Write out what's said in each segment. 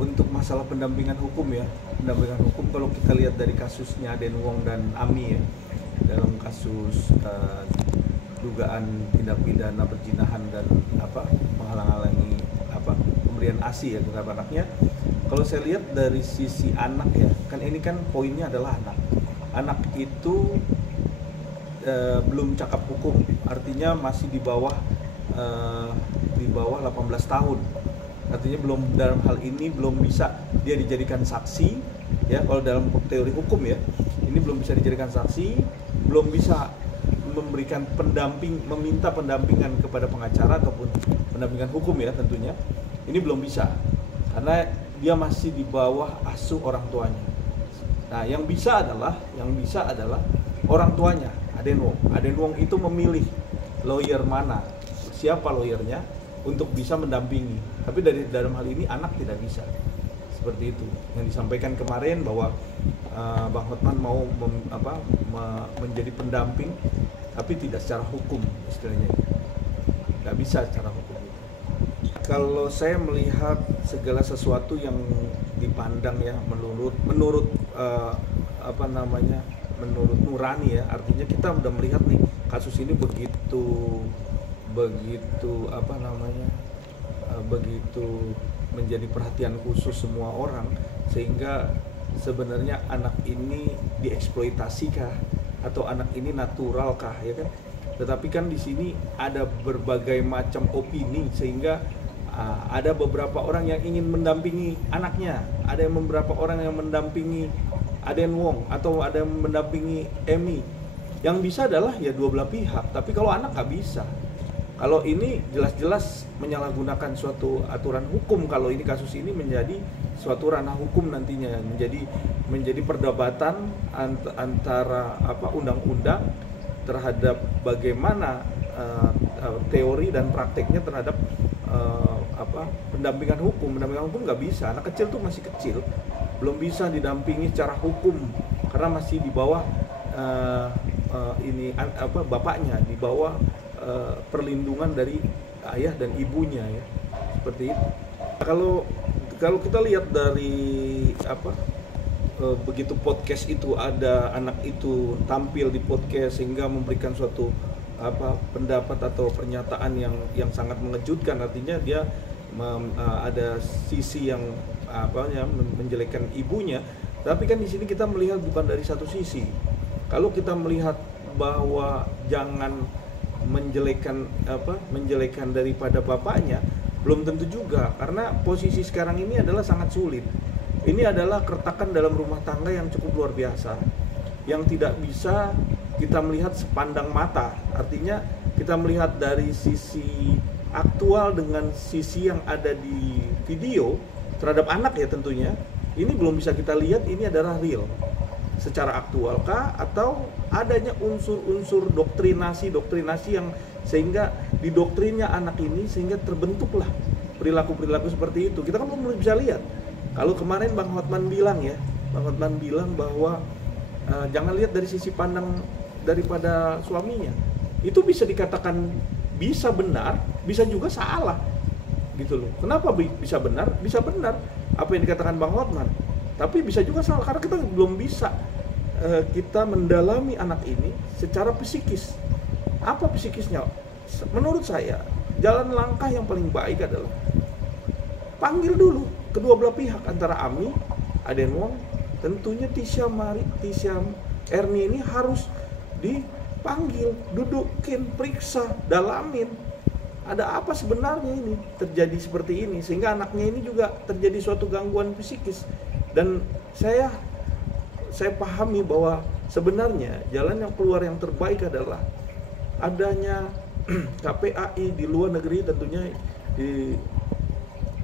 untuk masalah pendampingan hukum ya, pendampingan hukum kalau kita lihat dari kasusnya Den Wong dan Ami ya, dalam kasus dugaan tindak pidana perzinahan dan menghalang-halangi pemberian ASI ya terhadap anaknya. Kalau saya lihat dari sisi anak ya, kan ini kan poinnya adalah anak itu belum cakap hukum, artinya masih di bawah 18 tahun. Artinya belum, dalam hal ini belum bisa dia dijadikan saksi ya, kalau dalam teori hukum ya, ini belum bisa dijadikan saksi, belum bisa memberikan meminta pendampingan kepada pengacara ataupun pendampingan hukum ya tentunya. Ini belum bisa karena dia masih di bawah asuh orang tuanya. Nah, yang bisa adalah orang tuanya, Aden Wong itu memilih lawyer mana, siapa lawyernya untuk bisa mendampingi. Tapi dalam hal ini anak tidak bisa. Seperti itu yang disampaikan kemarin bahwa Bang Hotman mau menjadi pendamping tapi tidak secara hukum istilahnya. Tidak bisa secara hukum. Kalau saya melihat segala sesuatu yang dipandang ya menurut nurani ya, artinya kita udah melihat nih kasus ini begitu menjadi perhatian khusus semua orang, sehingga sebenarnya anak ini dieksploitasikah atau anak ini naturalkah ya kan? Tetapi kan di sini ada berbagai macam opini, sehingga ada beberapa orang yang ingin mendampingi anaknya, ada yang beberapa orang yang mendampingi Aden Wong atau ada yang mendampingi Emi. Yang bisa adalah ya dua belah pihak, tapi kalau anak nggak bisa. Kalau ini jelas-jelas menyalahgunakan suatu aturan hukum, kalau ini kasus ini menjadi suatu ranah hukum nantinya, menjadi perdebatan antara undang-undang terhadap bagaimana teori dan prakteknya terhadap pendampingan hukum. Pendampingan hukum nggak bisa, anak kecil tuh masih kecil, belum bisa didampingi secara hukum karena masih di bawah bapaknya, di bawah perlindungan dari ayah dan ibunya ya, seperti itu. Kalau kita lihat dari begitu podcast itu ada anak itu tampil di podcast sehingga memberikan suatu pendapat atau pernyataan yang sangat mengejutkan, artinya dia ada sisi yang menjelekkan ibunya. Tapi kan di sini kita melihat bukan dari satu sisi. Kalau kita melihat bahwa jangan menjelekan daripada bapaknya, belum tentu juga, karena posisi sekarang ini adalah sangat sulit. Ini adalah keretakan dalam rumah tangga yang cukup luar biasa, yang tidak bisa kita melihat sepandang mata. Artinya kita melihat dari sisi aktual dengan sisi yang ada di video terhadap anak ya tentunya, ini belum bisa kita lihat ini adalah real secara aktual kah, atau adanya unsur-unsur doktrinasi yang sehingga didoktrinnya anak ini sehingga terbentuklah perilaku seperti itu. Kita kan belum bisa lihat. Kalau kemarin Bang Hotman bilang bahwa jangan lihat dari sisi pandang daripada suaminya. Itu bisa dikatakan bisa benar, bisa juga salah gitu loh. Kenapa bisa benar? Bisa benar apa yang dikatakan Bang Hotman, tapi bisa juga salah karena kita belum bisa kita mendalami anak ini secara psikis. Apa psikisnya? Menurut saya, jalan langkah yang paling baik adalah panggil dulu kedua belah pihak, antara Ami, Aden Wong, tentunya Tisha Erni ini harus dipanggil, dudukin, periksa, dalamin. Ada apa sebenarnya ini terjadi seperti ini, sehingga anaknya ini juga terjadi suatu gangguan psikis. Dan saya pahami bahwa sebenarnya jalan yang keluar yang terbaik adalah adanya KPAI di luar negeri, tentunya di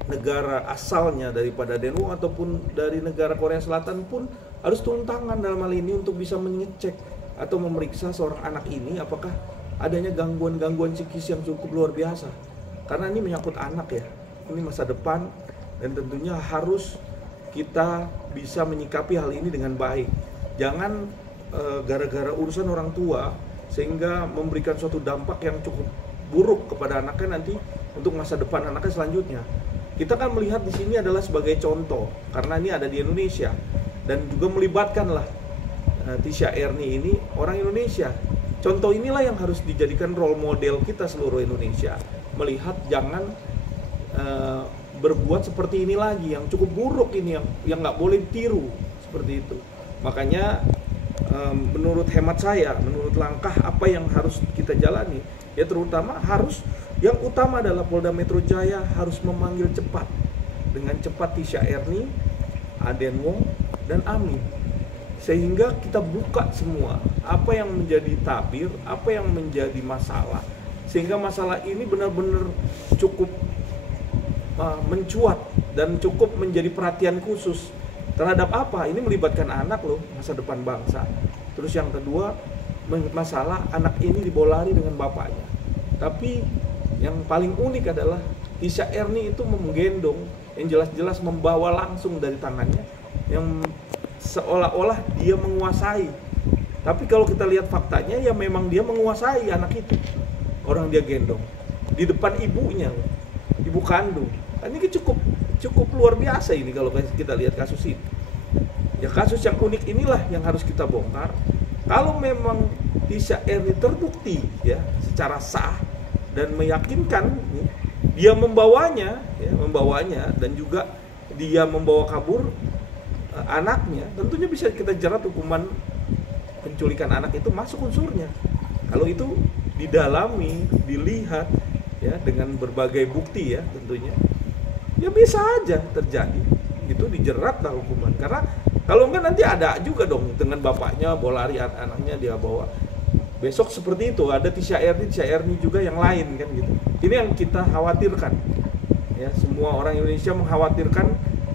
negara asalnya daripada Den Wong ataupun dari negara Korea Selatan pun harus turun tangan dalam hal ini untuk bisa mengecek atau memeriksa seorang anak ini apakah adanya gangguan psikis yang cukup luar biasa. Karena ini menyangkut anak ya, ini masa depan, dan tentunya harus kita bisa menyikapi hal ini dengan baik. Jangan gara-gara urusan orang tua sehingga memberikan suatu dampak yang cukup buruk kepada anaknya nanti untuk masa depan anaknya selanjutnya. kita kan melihat di sini adalah sebagai contoh karena ini ada di Indonesia dan juga melibatkanlah Tisha Erni ini orang Indonesia. Contoh inilah yang harus dijadikan role model kita seluruh Indonesia, melihat jangan berbuat seperti ini lagi yang cukup buruk ini yang nggak boleh ditiru seperti itu. Makanya menurut hemat saya, menurut langkah apa yang harus kita jalani, ya terutama harus yang utama adalah Polda Metro Jaya harus memanggil cepat, dengan cepat Tisha Erni, Aden Wong, dan Amin, sehingga kita buka semua apa yang menjadi tabir, apa yang menjadi masalah, sehingga masalah ini benar-benar cukup mencuat dan cukup menjadi perhatian khusus terhadap apa? Ini melibatkan anak loh, masa depan bangsa. Terus yang kedua, masalah anak ini dibawa lari dengan bapaknya. Tapi yang paling unik adalah Tisha Erni itu menggendong, yang jelas-jelas membawa langsung dari tangannya, yang seolah-olah dia menguasai. Tapi kalau kita lihat faktanya, ya memang dia menguasai anak itu. Orang dia gendong di depan ibunya, ibu kandung. Ini cukup luar biasa ini kalau kita lihat kasus ini. Ya kasus yang unik inilah yang harus kita bongkar. Kalau memang Tisha Erni terbukti ya secara sah dan meyakinkan dia membawanya dan juga dia membawa kabur anaknya, tentunya bisa kita jerat hukuman penculikan anak itu masuk unsurnya. Kalau itu didalami, dilihat ya dengan berbagai bukti ya tentunya, ya bisa aja terjadi itu dijerat lah hukuman. Karena kalau enggak nanti ada juga dong dengan bapaknya bawa lari anaknya dia bawa. Besok seperti itu ada Tisha Erni juga yang lain kan gitu. Ini yang kita khawatirkan. Ya, semua orang Indonesia mengkhawatirkan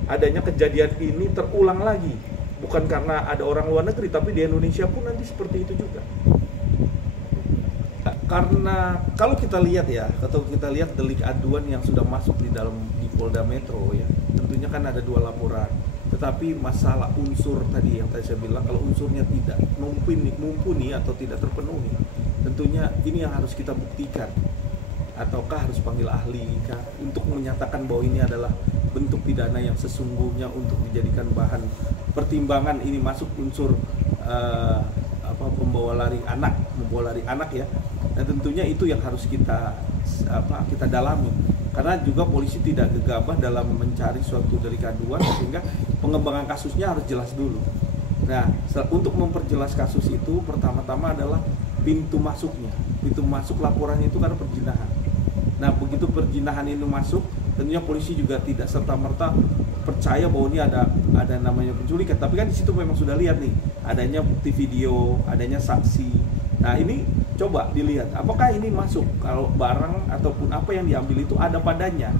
adanya kejadian ini terulang lagi. Bukan karena ada orang luar negeri, tapi di Indonesia pun nanti seperti itu juga. Karena kalau kita lihat ya, atau kita lihat delik aduan yang sudah masuk di Polda Metro ya, tentunya kan ada 2 laporan. Tetapi masalah unsur tadi yang tadi saya bilang, kalau unsurnya tidak mumpuni atau tidak terpenuhi, tentunya ini yang harus kita buktikan. Ataukah harus panggil ahli untuk menyatakan bahwa ini adalah bentuk pidana yang sesungguhnya untuk dijadikan bahan pertimbangan ini masuk unsur membawa lari anak ya. Dan tentunya itu yang harus kita dalami. Karena juga polisi tidak gegabah dalam mencari suatu delik aduan, sehingga pengembangan kasusnya harus jelas dulu. Nah, untuk memperjelas kasus itu pertama-tama adalah pintu masuknya. Pintu masuk laporannya itu karena perzinahan. Nah, begitu perzinahan ini masuk, tentunya polisi juga tidak serta-merta percaya bahwa ini ada namanya penculikan. Tapi kan di situ memang sudah lihat nih, adanya bukti video, adanya saksi. Nah, ini coba dilihat apakah ini masuk, kalau barang ataupun apa yang diambil itu ada padanya,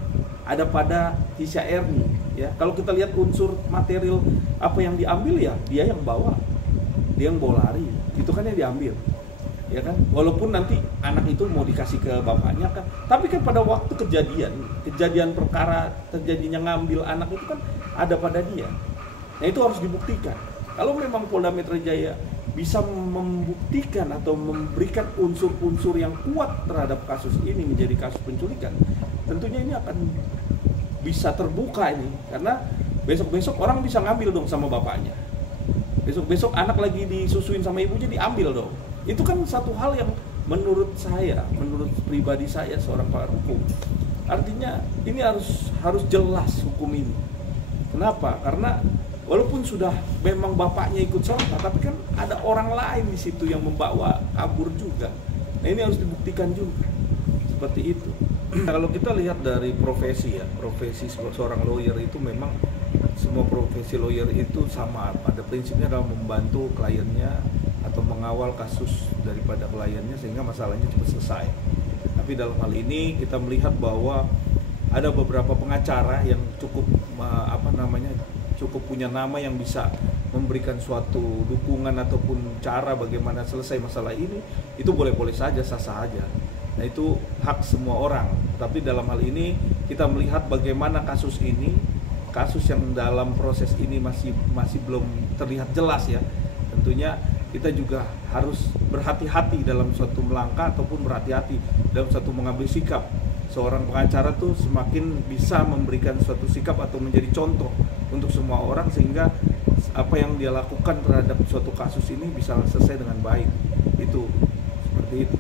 ada pada Tisha Erni ya. Kalau kita lihat unsur material apa yang diambil ya dia yang bawa lari, itu kan yang diambil ya kan, walaupun nanti anak itu mau dikasih ke bapaknya kan, tapi kan pada waktu kejadian perkara terjadinya ngambil anak itu kan ada pada dia. Nah, itu harus dibuktikan. Kalau memang Polda Metro Jaya bisa membuktikan atau memberikan unsur-unsur yang kuat terhadap kasus ini menjadi kasus penculikan, tentunya ini akan bisa terbuka ini, karena besok-besok orang bisa ngambil dong sama bapaknya, besok-besok anak lagi disusuin sama ibunya diambil dong. Itu kan satu hal yang menurut pribadi saya seorang pakar hukum, artinya ini harus jelas hukum ini. Kenapa? Karena walaupun sudah memang bapaknya ikut serta, tapi kan ada orang lain di situ yang membawa kabur juga. Nah, ini harus dibuktikan juga seperti itu. Nah, kalau kita lihat dari profesi seorang lawyer itu memang semua profesi lawyer itu sama, pada prinsipnya adalah membantu kliennya atau mengawal kasus daripada kliennya sehingga masalahnya cepat selesai. Tapi dalam hal ini kita melihat bahwa ada beberapa pengacara yang cukup cukup punya nama yang bisa memberikan suatu dukungan ataupun cara bagaimana selesai masalah ini, itu boleh-boleh saja, sah-sah aja. Nah, itu hak semua orang. Tapi dalam hal ini kita melihat bagaimana kasus yang dalam proses ini masih belum terlihat jelas ya. Tentunya kita juga harus berhati-hati dalam suatu melangkah ataupun berhati-hati dalam suatu mengambil sikap, seorang pengacara tuh semakin bisa memberikan suatu sikap atau menjadi contoh untuk semua orang, sehingga apa yang dia lakukan terhadap suatu kasus ini bisa selesai dengan baik. Itu seperti itu.